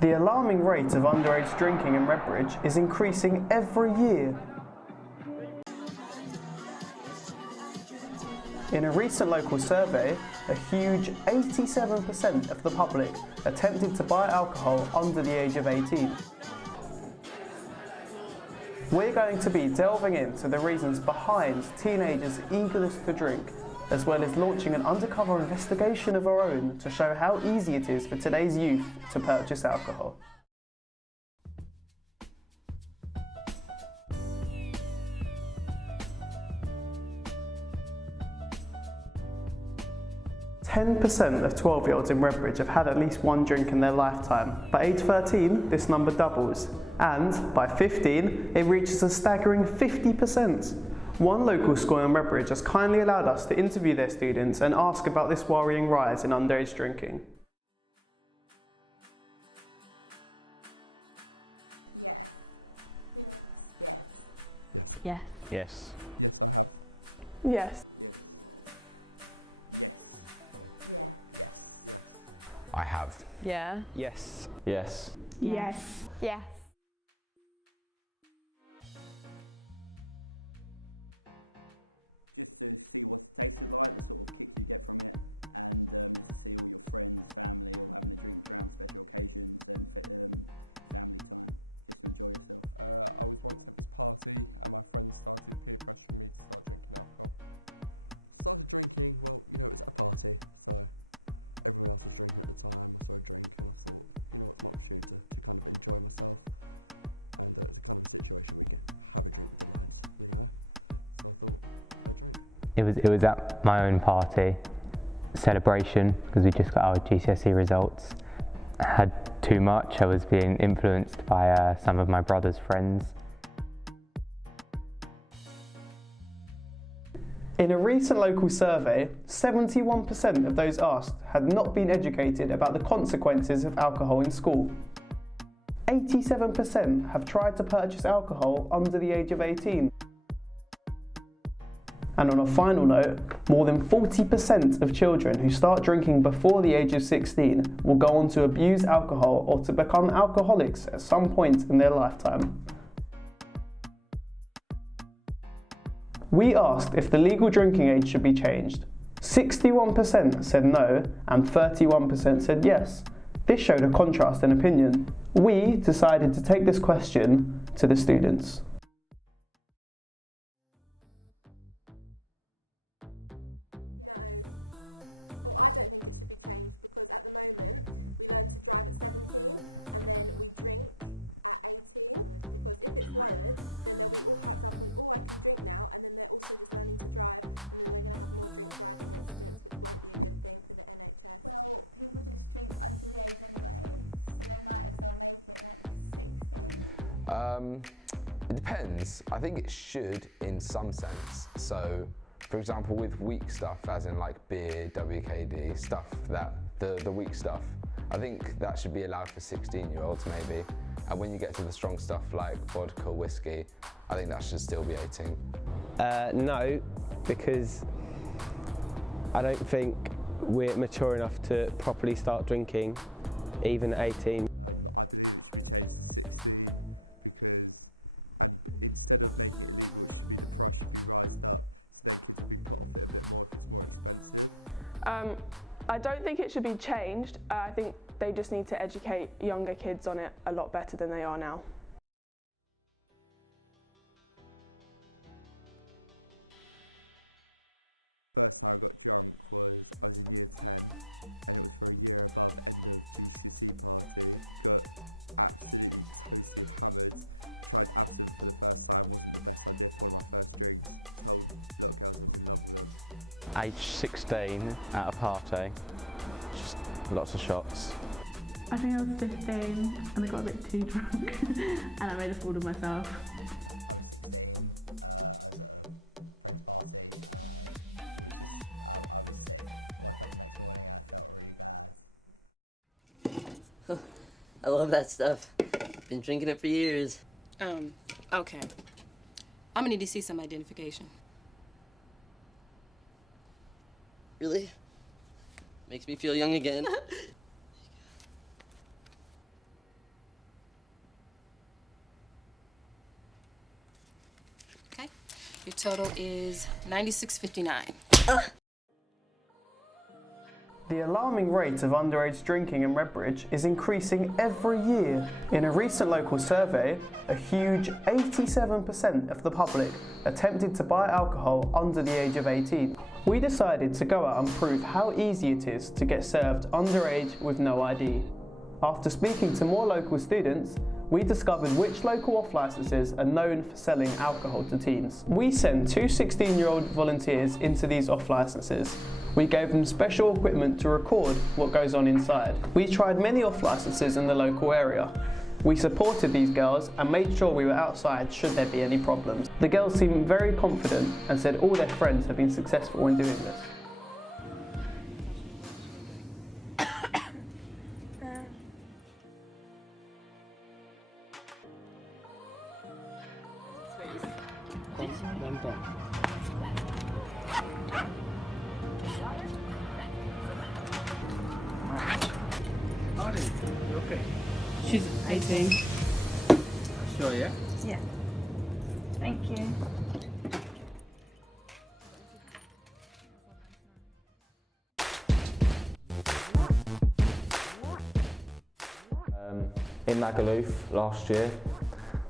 The alarming rate of underage drinking in Redbridge is increasing every year. In a recent local survey, a huge 87% of the public attempted to buy alcohol under the age of 18. We're going to be delving into the reasons behind teenagers' eagerness to drink, as well as launching an undercover investigation of our own to show how easy it is for today's youth to purchase alcohol. %10 of 12-year-olds in Redbridge have had at least one drink in their lifetime. By age 13, this number doubles, and by 15, it reaches a staggering 50%. One local school in Redbridge has kindly allowed us to interview their students and ask about this worrying rise in underage drinking. Yes. Yes. Yes. I have. Yeah. Yes. Yes. Yes. Yes. It was at my own party, celebration, because we just got our GCSE results. I had too much. I was being influenced by some of my brother's friends. In a recent local survey, 71% of those asked had not been educated about the consequences of alcohol in school. 87% have tried to purchase alcohol under the age of 18. And on a final note, more than 40% of children who start drinking before the age of 16 will go on to abuse alcohol or to become alcoholics at some point in their lifetime. We asked if the legal drinking age should be changed. 61% said no and 31% said yes. This showed a contrast in opinion. We decided to take this question to the students. It depends. I think it should in some sense. So, for example, with weak stuff, as in like beer, WKD, stuff that, the weak stuff, I think that should be allowed for 16-year-olds maybe. And when you get to the strong stuff like vodka, whiskey, I think that should still be 18. No, because I don't think we're mature enough to properly start drinking, even at 18. I don't think it should be changed. I think they just need to educate younger kids on it a lot better than they are now. Age 16 at a party, just lots of shots. I think I was 15 and I got a bit too drunk and I made a fool of myself. I love that stuff. Been drinking it for years. Okay. I'm gonna need to see some identification. Really? Makes me feel young again. Your total is 96.59. The alarming rate of underage drinking in Redbridge is increasing every year. In a recent local survey, a huge 87% of the public attempted to buy alcohol under the age of 18. We decided to go out and prove how easy it is to get served underage with no ID. After speaking to more local students, we discovered which local off-licences are known for selling alcohol to teens. We sent two 16-year-old volunteers into these off-licences. We gave them special equipment to record what goes on inside. We tried many off-licences in the local area. We supported these girls and made sure we were outside should there be any problems. The girls seemed very confident and said all their friends have been successful in doing this. She's 18. Sure, yeah? Yeah. Thank you. In Magaluf last year,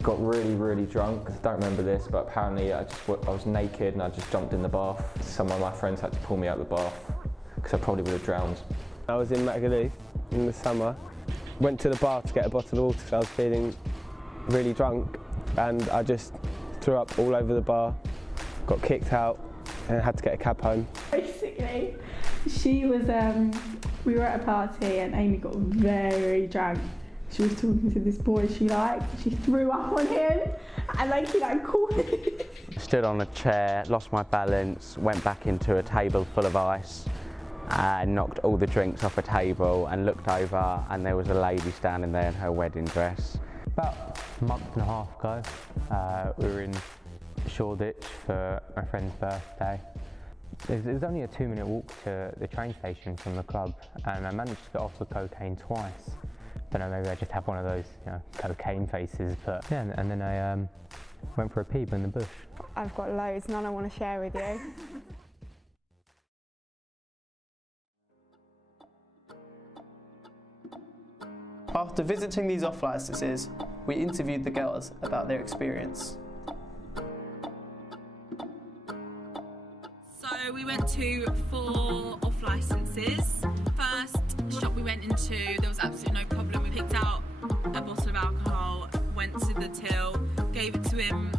got really drunk. I don't remember this, but apparently I was naked and I just jumped in the bath. Some of my friends had to pull me out of the bath because I probably would have drowned. I was in Magaluf in the summer. Went to the bar to get a bottle of water because I was feeling really drunk, and I just threw up all over the bar, got kicked out and had to get a cab home. Basically, she was, we were at a party and Amy got very drunk. She was talking to this boy she liked. She threw up on him and he caught it. Stood on a chair, lost my balance, went back into a table full of ice and knocked all the drinks off a table and looked over and there was a lady standing there in her wedding dress. About a month and a half ago, we were in Shoreditch for my friend's birthday. It was only a 2-minute walk to the train station from the club and I managed to get off with cocaine twice. Don't know, maybe I just have one of those, cocaine faces, but yeah, and then I went for a peep in the bush. I've got loads, none I want to share with you. After visiting these off-licences, we interviewed the girls about their experience. So we went to 4 off-licences. First shop we went into, there was absolutely no problem. We picked out a bottle of alcohol, went to the till, gave it to him,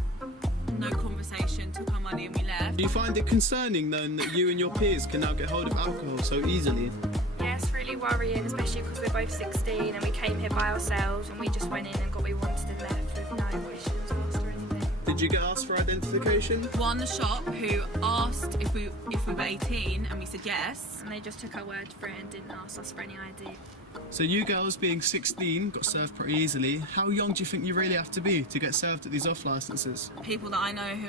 no conversation, took our money and we left. Do you find it concerning knowing that you and your peers can now get hold of alcohol so easily? Yeah, it's really worrying, especially because we're both 16 and we came here by ourselves and we just went in and got what we wanted and left with no questions asked or anything. Did you get asked for identification? One shop who asked if we were 18 and we said yes. And they just took our word for it and didn't ask us for any ID. So you girls being 16 got served pretty easily. How young do you think you really have to be to get served at these off-licences? People that I know who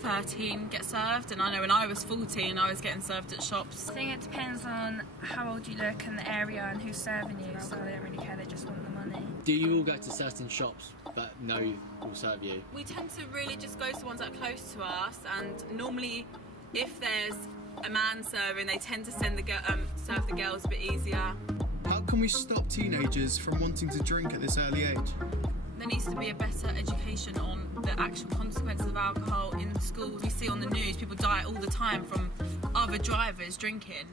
13 get served, and I know when I was 14 I was getting served at shops. I think it depends on how old you look and the area and who's serving you, so they don't really care, they just want the money. Do you all go to certain shops that know will serve you? We tend to really just go to ones that are close to us, and normally if there's a man serving they tend to serve the girls a bit easier. How can we stop teenagers from wanting to drink at this early age? There needs to be a better education on the actual consequences of alcohol in schools. We see on the news people die all the time from other drivers drinking.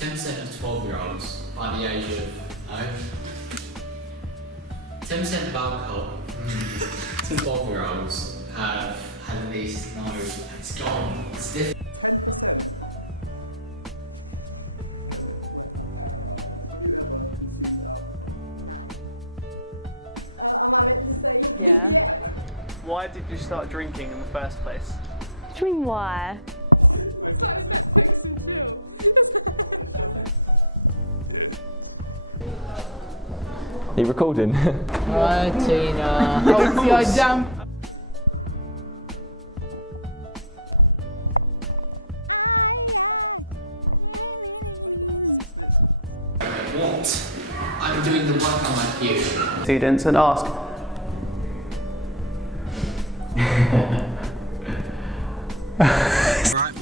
10% of 12-year-olds by the age of 10% of alcohol to 12-year-olds have had at least it's gone. It's different. Yeah. Why did you start drinking in the first place? What do you mean why? Are you recording? Right, Tina. Oh, your jump. What? I'm doing the work on my cue. Students and ask,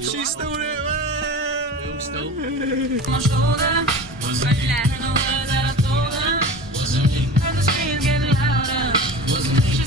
She's still there. We all still. My shoulder was laughing over that I told her. Wasn't me. And the screams getting louder. Wasn't me.